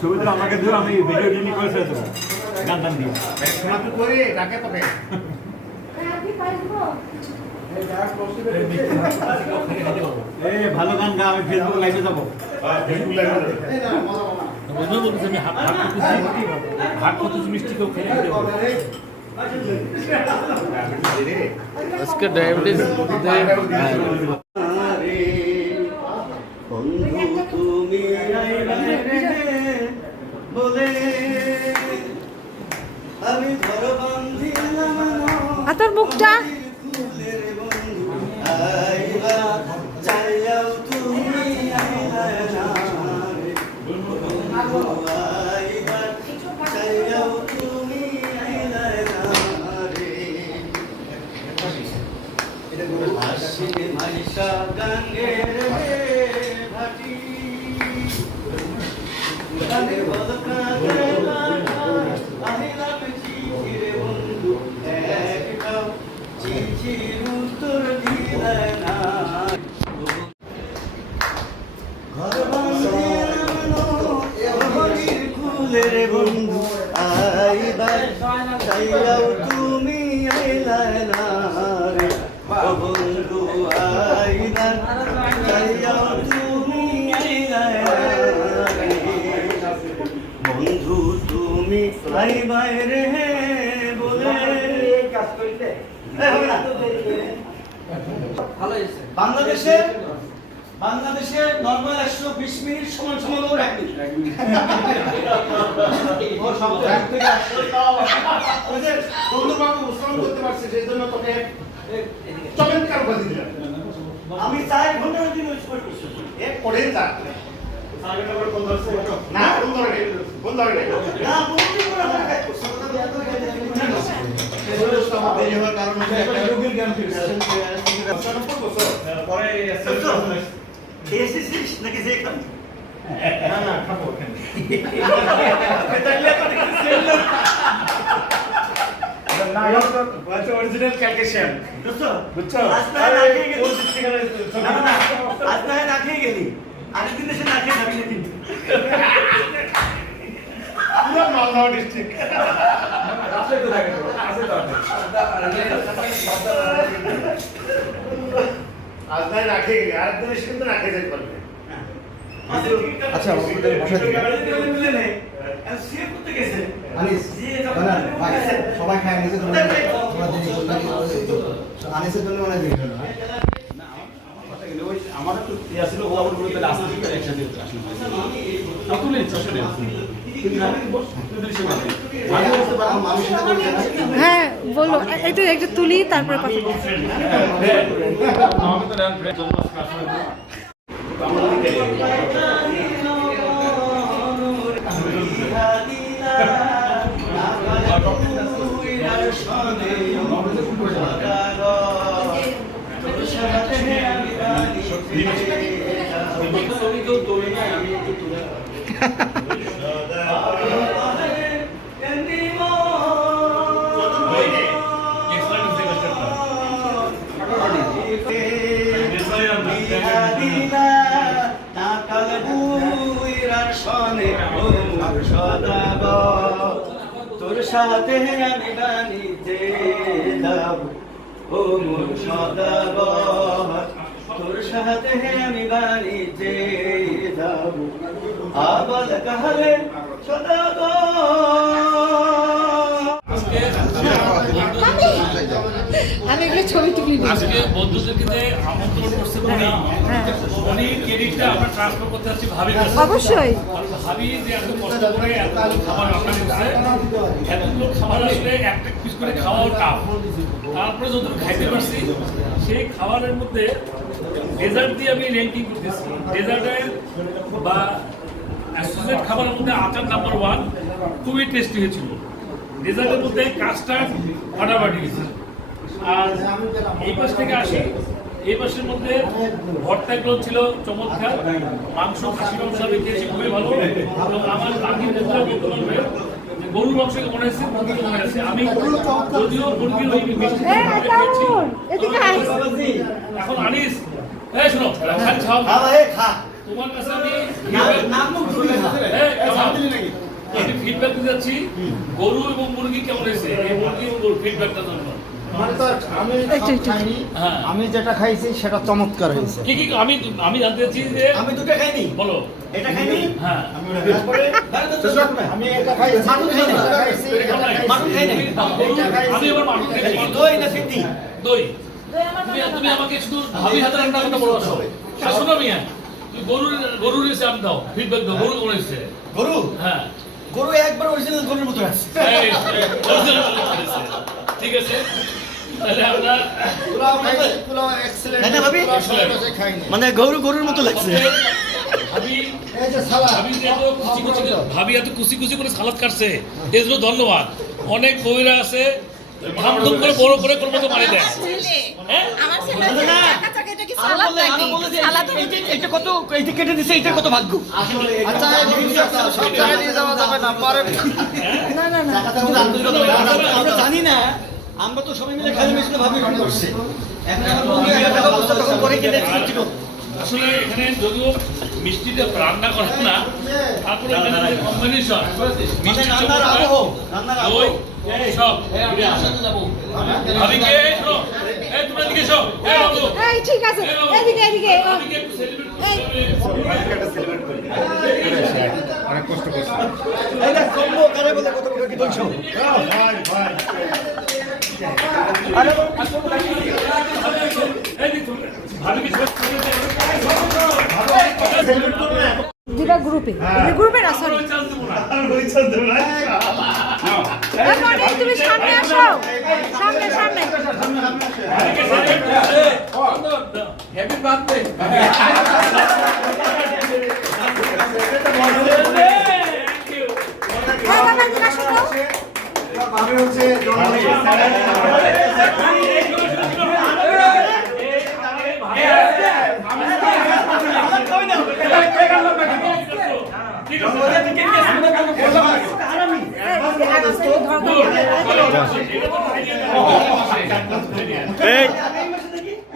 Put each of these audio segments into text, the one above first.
ছবিটা আমাকে ধর আমি ভিডিও এডিটিং করে ছেড়ে দেবো গান গান দিয়ে সমাপ্ত করে রাখে তবে ভালো গান গা আমি ফেসবুক লাইভে যাবো আমি হাট করতেছি মিষ্টি কেউ খেলে আজকে ডায়াবেটিস তুমি বলে আমি ঘর বান্ধিলাম আর তোর মুখটা চাইয়াও তুমি চাইয়াও তুমি হাসি মাইশা গাঙ্গের ভাটি গানে বদকা আহিলাম চিঠির বন্ধু একটাও চিঠির উত্তর দিলে না ঘর বান্ধির কুলের বন্ধু আইবার চাইয়াও তুমি আইলা না রে বন্ধু আইবার চাইয়াও তুমি আইলা না রে বন্ধু তুমি আইবার রে বলে কাজ করিতে বাংলাদেশে নরমাল 120 মিনিট সমান সমান ওর 1 মিনিট বন্ধু বাবু শ্রম করতে পারছে সেই জন্য তোকে চমৎকার বাজি দিলাম আমি 4 ঘন্টা দিন ইউজ করতেছি এক পড়ে যা না কোন ধরে কোন ধরে না বন্ধু করে কাজ করছে কথা এত দেরি হওয়ার কারণ হচ্ছে একটা রোগীর জ্ঞান ফিরছে পরে এসেছিস নাকি যে খান না না খাবো এখানে না এটা অরিজিনাল ক্যালকুলেশন বুঝছো আজ না না খেয়ে গেলি আরেকদিন এসে না খেয়ে যাবি না কিন্তু পুরো মালদহ ডিস্ট্রিক্ট রাস্তায় তো থাকে আছে তো আজ নাই রাখে গেলে আরেকদিন এসে কিন্তু রাখে যেতে পারবে আচ্ছা আমাদের বসা দিন সেভ করতে গেছে আনিস না ভাই সবাই খায় নিচে তোমরা দেরি আনিসের জন্য মানে দেরি হলো না আমার কথা গেলে ওই আমার তো ইয়া ছিল ও আবার বলতে লাস্ট থেকে একসাথে আসলে কত নেই 600 টাকা কিন্তু আমি বস তুই দিছিস মানে আমি বলতে পারলাম মানুষ এটা বলতে হ্যাঁ বলো একটু তুলি তারপরে কথা বলবো। আমাকে তো ডান ফ্রেন্ড জন্য আসলে তোর সাথে আমি বানিতে যাব ও মোর সদাগর তোর সাথে আমি বানিতে যাব আবাল কাহালে আমি এগুলো ছবি তুলি আজকে বন্ধুদেরকে আমন্ত্রণ করছে উনি ক্রেডিটটা আমরা ট্রান্সফার করতে যাচ্ছি ভাবির কাছে অবশ্যই ভাবি যে এত কষ্ট করে এত খাবার রান্না করছে এতগুলো খাবার আসলে একটা পিস করে খাওয়াও টাফ তারপরে যতটুকু খাইতে পারছি সেই খাবারের মধ্যে ডেজার্ট দিয়ে আমি র্যাঙ্কিং করতেছি ডেজার্টের বা অ্যাসোসিয়েট খাবারের মধ্যে আচার নাম্বার 1 খুবই টেস্টি হয়েছিল ডেজার্টের মধ্যে কাস্টার্ড ফাটাফাটি গেছে আর এই পাশ থেকে আসি এই পাশের মধ্যে ভর্তাগুলো ছিল চমৎকার মাংস খাসি মাংস আমি খেয়েছি খুবই ভালো এবং আমার বাকি বন্ধুরা বলতে পারবে যে গরুর মাংসকে মনে হচ্ছে মুরগিকে মনে হচ্ছে আমি যদিও মুরগির ওই মিষ্টি খেয়েছি এখন আনিস এই শোনো, খালি খাও। খা ভাই খা। তোমার কাছে আমি নাক মুখ ধুবি খা। আমি ফিডব্যাক দিতে যাচ্ছি, গরু এবং মুরগি কেমন হয়েছে, এই মুরগি এবং গরু ফিডব্যাকটা জন্য। মানে তো আমি একটু। খাইনি। হ্যাঁ। আমি যেটা খাইছি সেটা চমৎকার হয়েছে। কি কি আমি জানতে চাচ্ছি যে আমি দুটো খাইনি। বলো। এটা খাইনি। হ্যাঁ। তারপরে আমি এটা খাইছি। মাটন খাইনি। এটা খাইছি, এটা খাইছি। মাটন খাইনি। আমি এবার মাটন খেয়েছি। দই না সিদ্ধি? দই। তুমি আমাকে শুধু ভাবি হাতে রান্না করতে বলো আসো। শোনো মিয়া, তুমি গরুর এসে আমি দাও, ফিডব্যাক দাও, গরু কেমন হয়েছে? গরু? হ্যাঁ। গরু একবার অরিজিনাল গরুর মতো আছে। ঠিক আছে, তাহলে আমরা পোলাও খাইছি, পোলাও excellent। তাই না ভাবি? পোলাও সবার কাছে খাইনি। মানে গরুর মতো লাগছে। আমি এই যে সালাদ। ভাবি এত কুচি কুচি করে সালাদ কাটছে, এর জন্য ধন্যবাদ। অনেক বইরা আছে ধামধুম করে বড় করে কোনো মতো মারি দেয়। হ্যাঁ? আমার ছেলে হচ্ছে চাকা চাকা, এটা কি সালাদ নাকি? সালাদ হচ্ছে এটা কত, এইটা কেটে দিছে, এটা কত ভাগ্য। আচ্ছা, এই জিনিসটা সব জায়গায় নিয়ে যাওয়া যাবে না, পারেন। না না না আমরা জানি না, আমরা তো সবাই মিলে খালি মিশলে ভাবি রান্না করছে। এখন আমার বন্ধু একটা টাকা অবস্থা তখন করে কিনে ঠিক মতো। আসলে এখানে যদিও মিষ্টিটা রান্না করে না, তারপরে এখানে যে কম্বিনেশন মিষ্টি রান্নার আবহ, রান্নার আবহ। দই সব ভাবিকে শোনো, এই তোমরা এদিকে এসো। এই বাবু, এই ঠিক আছে এদিকে এদিকে ভাবিকে একটু সেলিব্রেট করতে হবে। এটা কম্বো কারে বলে কত বড় কি বলছো? এই যে তোমরা ভাবিকে দুটা গ্রুপে গ্রুপে না সরি চান্স দেবো না। তুমি সামনে আসো সামনে সামনে ভাবিকে সেলিব্রেট করতে হ্যাপি বার্থডে। বাবা এদিকে আসো তো। ভাবি হচ্ছে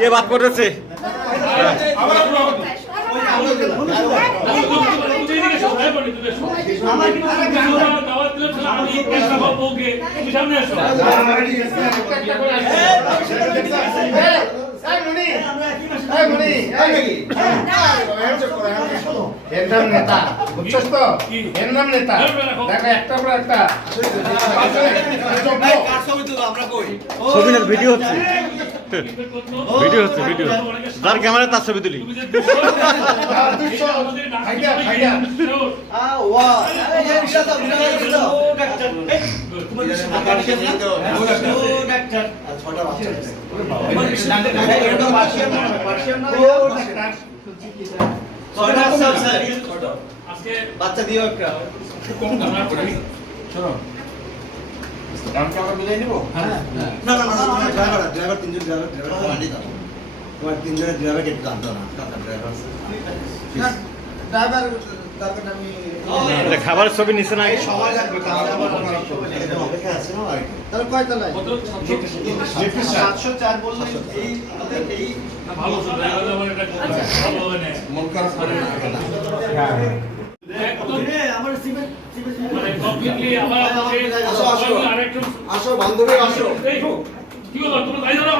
ये बात করতেছে সামনে আসো। এর নাম নেতা, বুঝছস তো? এর নাম নেতা। দেখো একটা পর একটা। ছবির ভিডিও হচ্ছে ভিডিও হচ্ছে ভিডিও যার ক্যামেরা তার ছবি তুলি তুমি যে দুশো আমাদের খাইটা, খাইটা। ওয়াও, এই ইনশাআল্লাহ বিনা ও ডাক্তার। তোমার কি ডাক্তার আছে না? ও ডাক্তার। আর ছটা বাচ্চা আছে। তোমার কি ডাক্তার? এটা পার্সিয়ান না, পার্সিয়ান না। ও ডাক্তার। ছটা বাচ্চা আছে। আজকে বাচ্চা দিও একটা। আমরা করি। শোনো, দামটা আমরা মিলাই নিব? হ্যাঁ। না ড্রাইভার তিনজন ড্রাইভার মানি দাও। তোমার তিনজনের ড্রাইভার একটু দাম দাও না। ড্রাইভার আছে। না, ড্রাইভার দরকার আমি খাবারের ছবি নিচে না সময় লাগবে তাহলে আবার অপেক্ষা আছে না আর কি। তাহলে কয়তলায়? কত 704 বললে এই আমাদের এই না ভালো তো ড্রাইভার আমার এটা ভালো হয় না। একদম আমার সিমেন্ট মানে কমপ্লিটলি আমার আরেকটু আসো বান্ধবী আসো। এই কি হলো তোমরা যাই না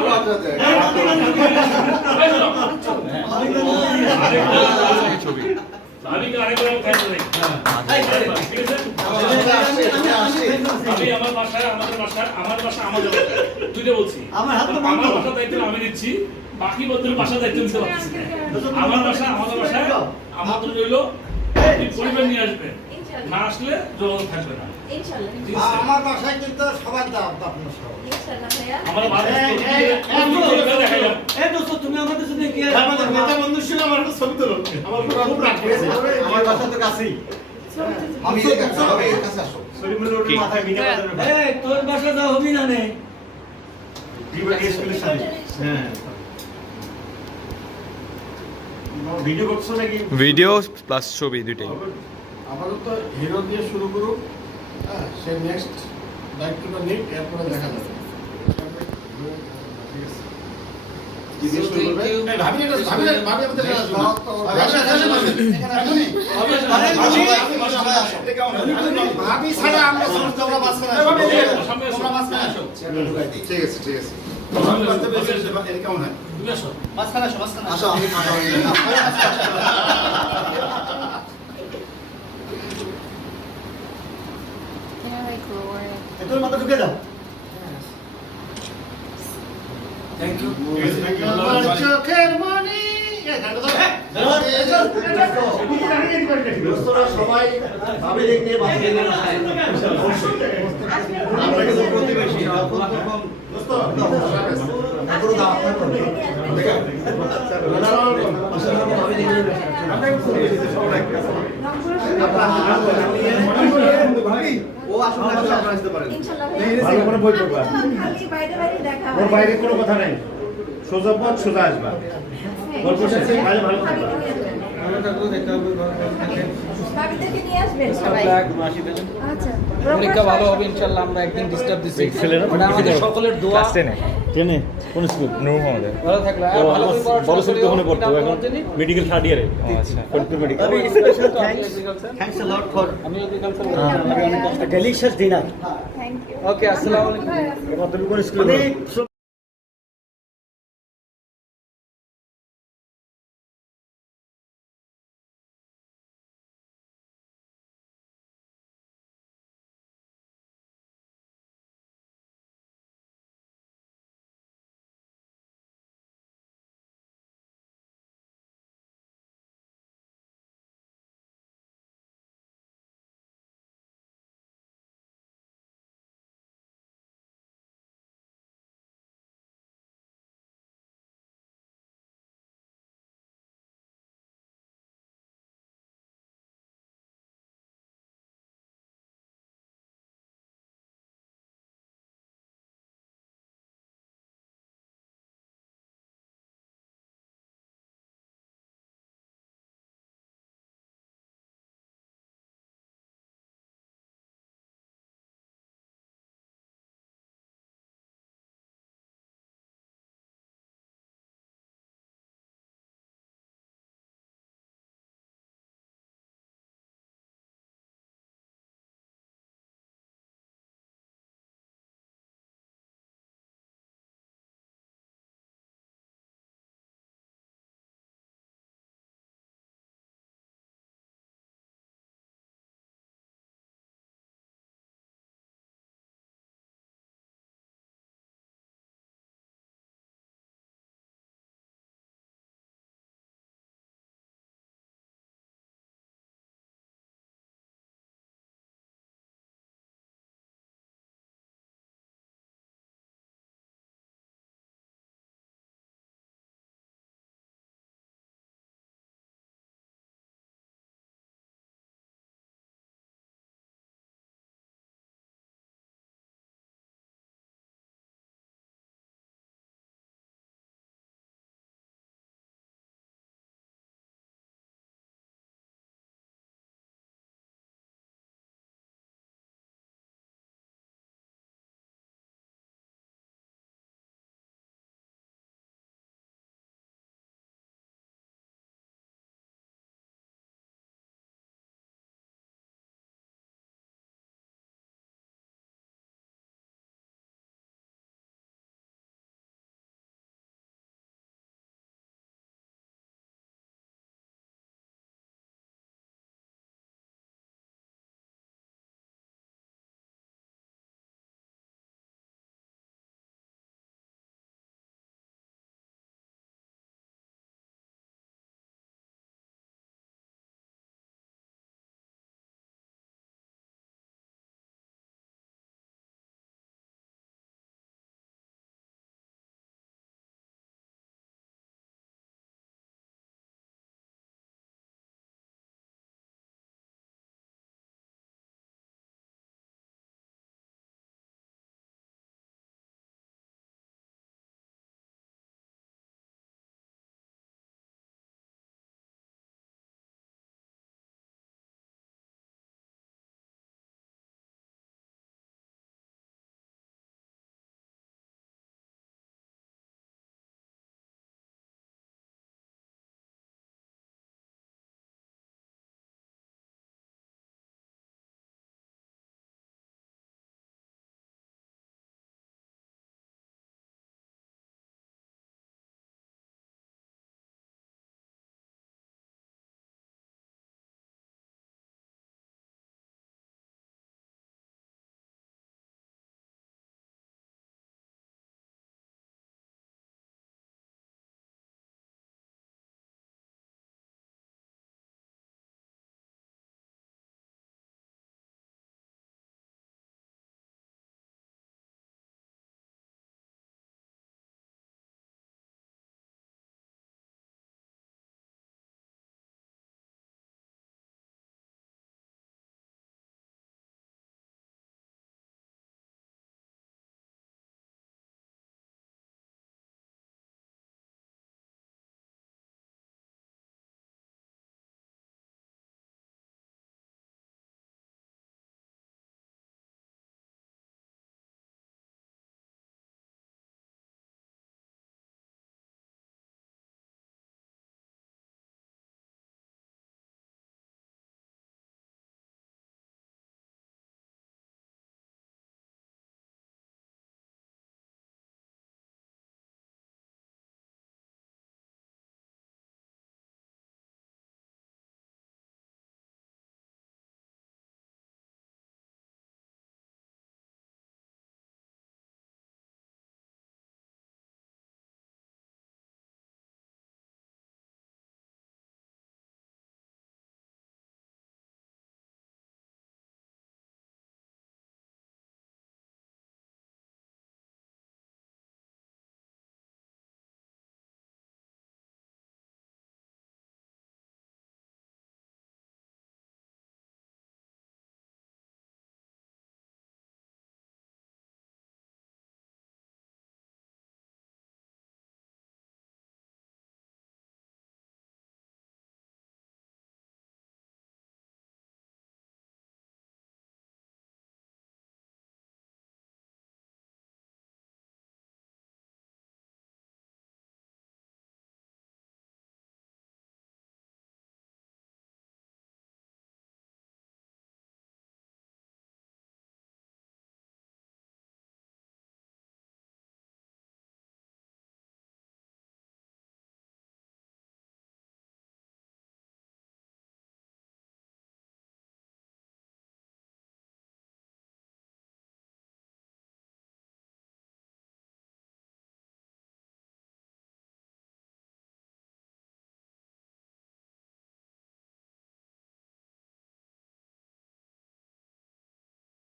ছবি আমি আরেকবার খেতে দেই ঠিক আছে আমি আমার বাসায় আমাদের বাসায় আমার বাসা আমাদের দুইটা বলছি আমার হাত তো বন্ধ। আমার বাসার দায়িত্ব আমি নিচ্ছি বাকি বন্ধুদের বাসার দায়িত্ব নিতে পারছি না। আমার বাসা আমাদের বাসায় আমাদের রইলো আপনি পরিবার নিয়ে আসবেন না আসলে যোগাযোগ থাকবে না ইনশাআল্লাহ ঠিক আছে আমার বাসায় কিন্তু সবার দাম আপনার সব। ইনশাআল্লাহ ভাইয়া আমার বাবা দেখা যাবে এই দোস্ত তুমি আমাদের সাথে কি আমাদের নেতা বন্ধু ছিল, আমার একটা ছবি তুলো। আমার খুব রাগ করেছে। আমার বাসা তো কাছেই। আমি এই কাছে আসো। সলিমুল রোডের মাথায় মিনা বাজারের এই তোর বাসা যাও হবি না নে। বিভাগীয় স্কুলের সামনে হ্যাঁ ভিডিও করছো নাকি ভিডিও প্লাস ছবি দুইটাই আপাতত হিরো দিয়ে শুরু করুক, হ্যাঁ, সে নেক্সট দায়িত্বটা নিক, এরপরে দেখা যাবে। ঠিক আছে। ভাবি ছাড়া আমরা তোমরা মাঝখানে আসো। তোমরা মাঝখানে আসো। ঠিক আছে ঠিক আছে এটা কেমন হয়? তুমি আসো। মাঝখানে আসো, মাঝখানে আসো। আসো আমি ফাঁকা হয়ে গেলাম। তোর মাথা ঢুকে দাও। Thank you. চোখের মনি দোস্তরা সবাই ভাবে দেখতে বাঁচিয়ে নেন। আমরা কিন্তু প্রতিবেশী, যখন তখন দোস্ত তারপরে দাও আপনার ভাবে দেখতে ও আসলে আপনারা আসতে পারেন। ভালো করে বই পড়বা। ওর বাইরে কোনো কথা নাই, সোজা পথ সোজা আসবা। গল্প শেষে ভালো ভালো থাকবা। ভাবিদেরকে নিয়ে আসবেন সবাই। আচ্ছা। পরীক্ষা ভালো হবে ইনশাআল্লাহ। আমরা একদিন ডিস্টার্ব দিচ্ছি, ওটা আমাদের সকলের দোয়া। ট্রেনে কোন স্কুল? নূর মোহাম্মদ। ভালো থাকলে আর ভালো করে পড়াশোনা বড় স্কুল করিও। ওখানে পড়তো, এটা এখন আমার জন্যই। মেডিকেল থার্ড ইয়ারে। আচ্ছা। Faridpur medical. Thanks a lot for আমি agriculture delicious dinner. Thank you. Okay, আসসালামু আলাইকুম। কোন স্কুলে